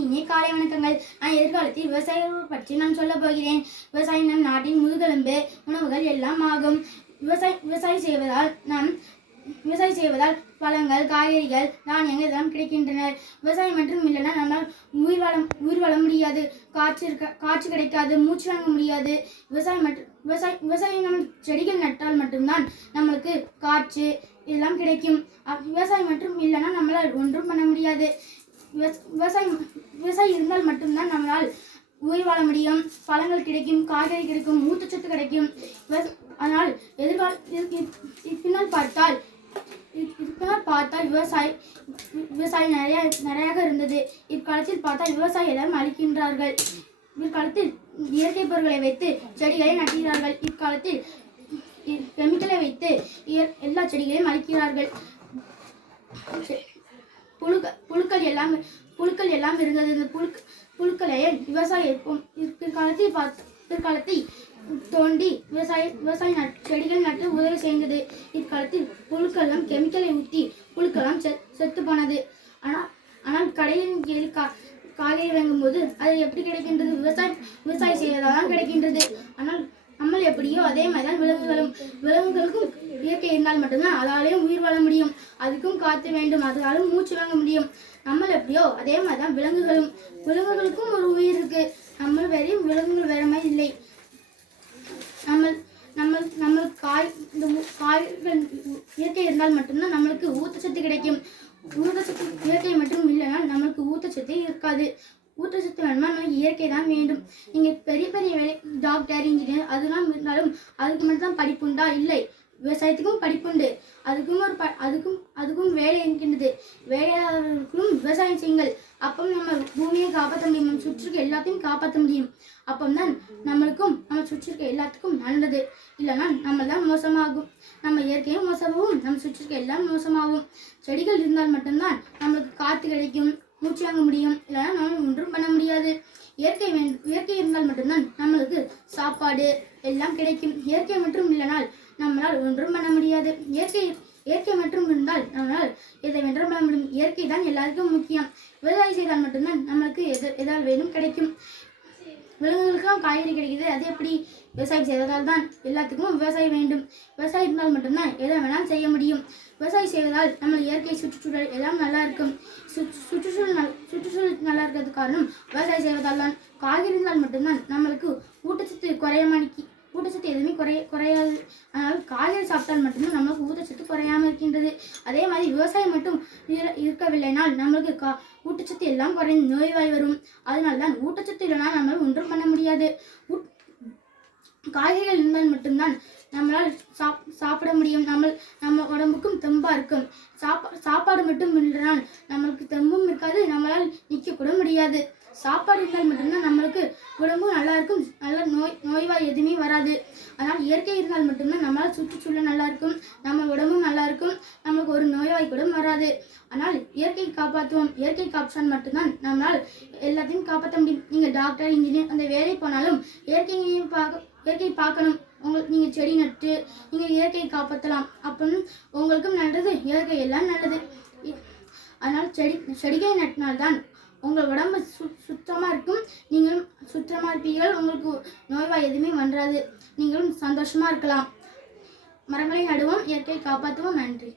இனிய காலை வணக்கங்கள். நான் எதிர்காலத்தில் விவசாயிகள் பற்றி நான் சொல்ல போகிறேன். விவசாயம் நம் நாட்டின் முதுகெலும்பு. உணவுகள் எல்லாம் ஆகும். விவசாய விவசாயம் செய்வதால் நாம் விவசாயம் செய்வதால் பழங்கள் காய்கறிகள் தானியங்கள் எல்லாம் கிடைக்கின்றன. விவசாயம் மட்டும் இல்லைன்னா நம்மால் உயிர் வாழ உயிர் வாழ முடியாது. காற்று இருக்க காற்று கிடைக்காது மூச்சு வாங்க முடியாது. விவசாயம் மட்டும் விவசாயம் விவசாயம் நம்ம செடிகள் நட்டால் மட்டும்தான் நம்மளுக்கு காற்று இதெல்லாம் கிடைக்கும். விவசாயம் மட்டும் இல்லைன்னா நம்மளால் ஒன்றும் பண்ண முடியாது. விவசாயம் விவசாயம் இருந்தால் மட்டும்தான் நம்மளால் உயிர் வாழ முடியும். பழங்கள் கிடைக்கும் காய்கறி கிடைக்கும் ஊட்டச்சத்து கிடைக்கும். விவச- ஆனால் எதிர்கால பின்னால் பார்த்தால் இது- பின்னால் பார்த்தால் விவசாய விவசாயம் நிறைய நிறையாக இருந்தது. இக்காலத்தில் பார்த்தால் விவசாயம் எல்லாம் அழிக்கின்றார்கள் இக்காலத்தில் இயற்கை பொருட்களை வைத்து செடிகளை நட்டுகிறார்கள் இக்காலத்தில் கெமிக்கலை வைத்து இய- எல்லா செடிகளையும் அழிக்கிறார்கள். செ- புழுக்க எல்லாம் புழுக்கள் எல்லாம் இருந்தது. இந்த புழுக் புழுக்களை விவசாயம் பிற்காலத்தில் பிற்காலத்தை தோண்டி விவசாய விவசாய செடிகள் நட்டு உதவி செய்தது. இக்காலத்தில் புழுக்கள்லாம் கெமிக்கலை ஊற்றி புழுக்கெல்லாம் செ செத்து போனது. ஆனால் ஆனால் கடையின் கீழ் கா காய்கறி வாங்கும்போது அது எப்படி கிடைக்கின்றது? விவசாயம் விவசாயம் செய்வதால் தான் கிடைக்கின்றது. ஆனால் நம்ம எப்படியோ அதே மாதிரி தான் விலங்குகளும் விலங்குகளுக்கும் இயற்கை இருந்தால் மட்டும்தான் அதாலேயும் உயிர் வாழ முடியும். அதுக்கும் காற்று வேண்டும். அதனாலும் மூச்சு வாங்க முடியும். நம்மள எப்படியோ அதே மாதிரி தான் விலங்குகளும் விலங்குகளுக்கும் ஒரு உயிர் இருக்கு. நம்மள வேறையும் விலங்குகள் வேற மாதிரி இல்லை. நம்ம நம்ம நம்ம காய் இந்த காய்கள் இயற்கை இருந்தால் மட்டும்தான் நம்மளுக்கு ஊட்டச்சத்து கிடைக்கும். ஊட்டச்சத்து இயற்கை மட்டும் இல்லைன்னா நம்மளுக்கு ஊட்டச்சத்தே இருக்காது. ஊட்டச்சத்து வேணுமா நமக்கு இயற்கை தான் வேண்டும். நீங்கள் பெரிய பெரிய வேலை டாக்டர் இன்ஜினியர் அதெல்லாம் இருந்தாலும் அதுக்கு மட்டும் தான் படிப்புண்டா இல்லை. விவசாயத்துக்கும் படிப்புண்டு. அதுக்கும் ஒரு ப அதுக்கும் அதுக்கும் வேலை என்கின்றது வேலையாளர்களுக்கும் விவசாயம் செய்யுங்கள். அப்போ நம்ம பூமியை காப்பாற்ற முடியும். நம்ம சுற்றுக்கு எல்லாத்தையும் காப்பாற்ற முடியும். அப்போ தான் நம்மளுக்கும் நம்ம சுற்றிருக்க எல்லாத்துக்கும் நல்லது. இல்லைன்னா நம்ம தான் மோசமாகும். நம்ம இயற்கையும் மோசமாகும். நம்ம சுற்றிருக்க எல்லாம் மோசமாகும். செடிகள் இருந்தால் மட்டும்தான் நம்மளுக்கு காற்று கிடைக்கும். மூச்சு வாங்க முடியும். இல்லைன்னா நம்ம ஒன்றும் பண்ண முடியாது. இயற்கை இயற்கை இருந்தால் மட்டும்தான் நம்மளுக்கு சாப்பாடு எல்லாம் கிடைக்கும். இயற்கை மட்டும் இல்லைனால் நம்மளால் ஒன்றும் பண்ண முடியாது. இயற்கை இயற்கை மட்டும் இருந்தால் நம்மளால் எதை வென்றும் பண்ண முடியும்? இயற்கை தான் எல்லாருக்கும் முக்கியம். விவசாயம் செய்தால் மட்டும்தான் நம்மளுக்கு எது எதால் வேணும் கிடைக்கும். விலங்குகளுக்கும் காய்கறி கிடைக்குது. அது எப்படி விவசாயம் செய்வதால் தான் எல்லாத்துக்கும் விவசாயம் வேண்டும். விவசாயம் இருந்தால் மட்டும்தான் எதை வேணாலும் செய்ய முடியும். விவசாயம் செய்வதால் நம்ம இயற்கை சுற்றுச்சூழல் எல்லாம் நல்லா இருக்கும். சுற்று சுற்றுச்சூழல் நல் சுற்றுச்சூழல் நல்லா இருக்கிறது காரணம் விவசாயம் செய்வதால் தான் காய்கறி மட்டும்தான் நம்மளுக்கு ஊட்டச்சத்து குறையாமணிக்கு ஊட்டச்சத்து எதுவுமே குறைய குறையாது. அதனால் காய்கறி சாப்பிட்டால் மட்டும்தான் நம்மளுக்கு ஊட்டச்சத்து குறையாம இருக்கின்றது. அதே மாதிரி விவசாயம் மட்டும் இருக்கவில்லைனால் நம்மளுக்கு கா ஊட்டச்சத்து எல்லாம் குறைந்து நோய்வாய் வரும். அதனால தான் ஊட்டச்சத்து இல்லைனா நம்மளால் ஒன்றும் பண்ண முடியாது. காய்கறிகள் இருந்தால் மட்டும்தான் நம்மளால் சாப் சாப்பிட முடியும். நம்ம நம்ம உடம்புக்கும் தெம்பாக இருக்கும். சாப்பா சாப்பாடு மட்டும் இல்லைனால் நம்மளுக்கு தெம்பும் இருக்காது. நம்மளால் நிற்கக்கூட முடியாது. சாப்பாடு இருந்தால் மட்டும்தான் நம்மளுக்கு உடம்பும் நல்லா இருக்கும். நல்ல நோய் நோய்வாய் எதுவுமே வராது. அதனால் இயற்கை இருந்தால் மட்டும்தான் நம்மளால் சுற்றுச்சூழல் நல்லா இருக்கும். நம்ம உடம்பும் நல்லா இருக்கும். நம்மளுக்கு ஒரு நோய்வாய் கூட வராது. ஆனால் இயற்கை காப்பாற்றுவோம். இயற்கை காப்பாற்றால் மட்டும்தான் நம்மளால் எல்லாத்தையும் காப்பாற்ற முடியும். நீங்கள் டாக்டர் இன்ஜினியர் அந்த வேலை போனாலும் இயற்கையையும் பார்க்க இயற்கை பார்க்கணும். உங்களுக்கு நீங்கள் செடி நட்டு நீங்கள் இயற்கையை காப்பாற்றலாம் அப்படின்னு உங்களுக்கும் நல்லது இயற்கை எல்லாம் நல்லது அதனால் செடி செடிகளை நட்டினால்தான் உங்கள் உடம்பு சு சுத்தமாக இருக்கும். நீங்களும் சுத்தமாக இருப்பீர்கள். உங்களுக்கு நோய்வாய் எதுவுமே வராது. நீங்களும் சந்தோஷமாக இருக்கலாம். மரங்களை நடுவோம் இயற்கையை காப்பாற்றுவோம். நன்றி.